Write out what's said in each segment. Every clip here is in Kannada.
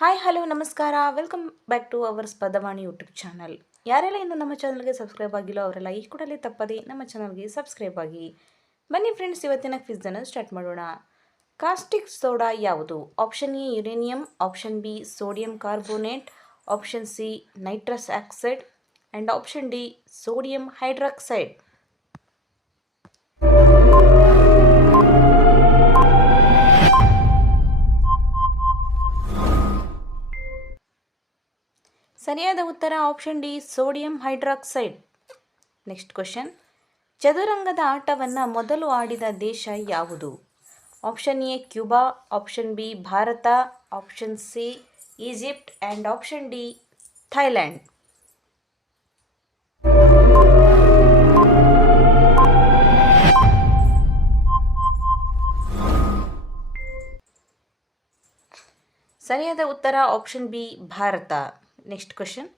ಹಾಯ್ ಹಲೋ ನಮಸ್ಕಾರ welcome back to our Spadavani YouTube channel. ಯಾರೆಲ್ಲ ಇನ್ನು ನಮ್ಮ ಚಾನಲ್ಗೆ ಸಬ್ಸ್ಕ್ರೈಬ್ ಆಗಿಲ್ಲೋ ಅವರೆಲ್ಲ ಈ ಕೂಡಲೇ ತಪ್ಪದೆ ನಮ್ಮ ಚಾನಲ್ಗೆ ಸಬ್ಸ್ಕ್ರೈಬ್ ಆಗಿ. ಬನ್ನಿ ಫ್ರೆಂಡ್ಸ್, ಇವತ್ತಿನ ಕ್ವಿಝನ್ನು ಸ್ಟಾರ್ಟ್ ಮಾಡೋಣ. ಕಾಸ್ಟಿಕ್ ಸೋಡಾ ಯಾವುದು? Option A uranium, option B sodium carbonate, option C nitrous oxide and option D sodium hydroxide. ಸರಿಯಾದ ಉತ್ತರ option D sodium hydroxide. Next question. ಚದುರಂಗದ ಆಟವನ್ನು ಮೊದಲು ಆಡಿದ ದೇಶ ಯಾವುದು? Option A Cuba, option B Bharat, option C Egypt and option D Thailand. ಸರಿಯಾದ ಉತ್ತರ option B Bharat. Next question.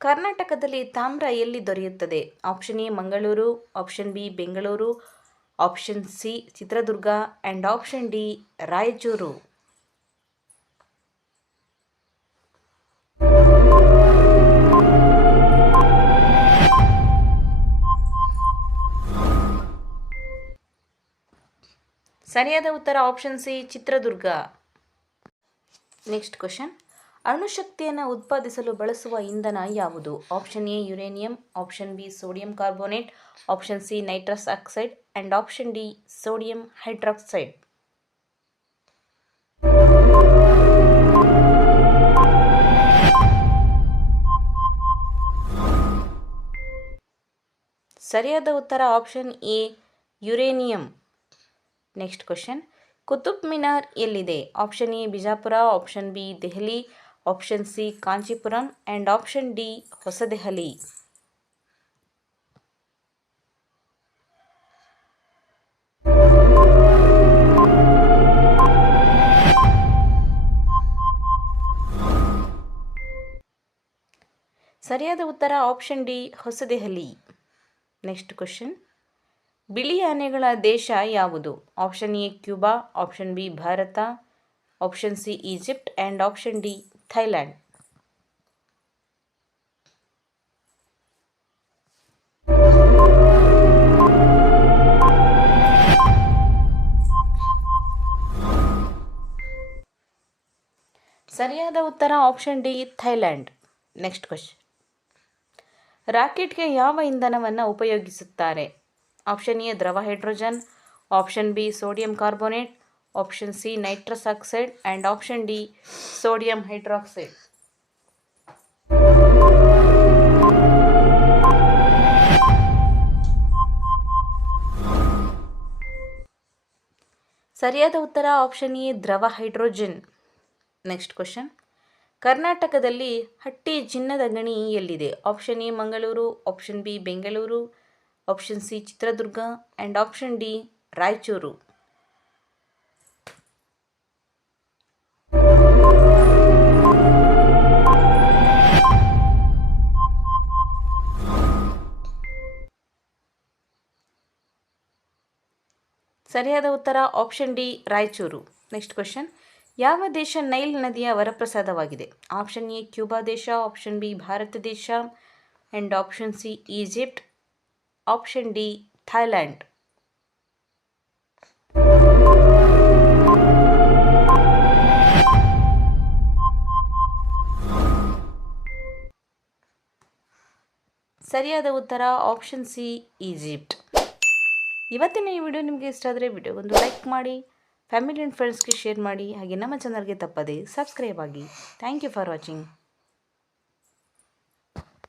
ಕರ್ನಾಟಕದಲ್ಲಿ ತಾಮ್ರ ಎಲ್ಲಿ ದೊರೆಯುತ್ತದೆ? Option A Mangaluru, option B Bengaluru, option C Chitradurga and option D Raichur. ಸರಿಯಾದ ಉತ್ತರ option C Chitradurga. Next question. ಅಣುಶಕ್ತಿಯನ್ನು ಉತ್ಪಾದಿಸಲು ಬಳಸುವ ಇಂಧನ ಯಾವುದು? Option A uranium, option B sodium carbonate, option C nitrous oxide and option D sodium hydroxide. ಸರಿಯಾದ ಉತ್ತರ option A uranium. Next question. Qutub Minar ಎಲ್ಲಿದೆ? Option A Bijapur, option B Delhi, option C Kanchipuram and option D ಹೊಸದೆಹಲಿ. ಸರಿಯಾದ ಉತ್ತರ ಆಪ್ಷನ್ ಡಿ ಹೊಸದೆಹಲಿ. Next question. ಬಿಳಿ ಆನೆಗಳ ದೇಶ ಯಾವುದು? Option A Cuba, option B Bharat, option C Egypt and option D Thailand. ಸರಿಯಾದ ಉತ್ತರ option D Thailand. Next question. ರಾಕೆಟ್ಗೆ ಯಾವ ಇಂಧನವನ್ನು ಉಪಯೋಗಿಸುತ್ತಾರೆ? ಆಪ್ಷನ್ ಎ ದ್ರವ hydrogen, option B sodium carbonate, option C nitrous oxide and option D sodium hydroxide. ಸರಿಯಾದ ಉತ್ತರ ಆಪ್ಷನ್ ಎ ದ್ರವ ಹೈಡ್ರೋಜನ್. Next question. ಕರ್ನಾಟಕದಲ್ಲಿ ಹಟ್ಟಿ ಚಿನ್ನದ ಗಣಿ ಎಲ್ಲಿದೆ? Option A Mangaluru, option B Bengaluru, option C Chitradurga and option D Raichur. ಸರಿಯಾದ ಉತ್ತರ option D Raichur. Next question. ಯಾವ ದೇಶ ನೈಲ್ ನದಿಯ ವರಪ್ರಸಾದವಾಗಿದೆ? ಆಪ್ಷನ್ ಎ ಕ್ಯೂಬಾ ದೇಶ, ಆಪ್ಷನ್ ಬಿ ಭಾರತ ದೇಶ and option C Egypt, option D Thailand. ಸರಿಯಾದ ಉತ್ತರ ಆಪ್ಷನ್ ಸಿ ಈಜಿಪ್ಟ್. ಇವತ್ತಿನ ಈ ವಿಡಿಯೋ ನಿಮಗೆ ಇಷ್ಟ ಆದರೆ ವಿಡಿಯೋಗೊಂದು ಲೈಕ್ ಮಾಡಿ, ಫ್ಯಾಮಿಲಿ ಆ್ಯಂಡ್ ಫ್ರೆಂಡ್ಸ್ಗೆ ಶೇರ್ ಮಾಡಿ, ಹಾಗೆ ನಮ್ಮ ಚಾನಲ್ಗೆ ತಪ್ಪದೆ ಸಬ್ಸ್ಕ್ರೈಬ್ ಆಗಿ. Thank you for watching.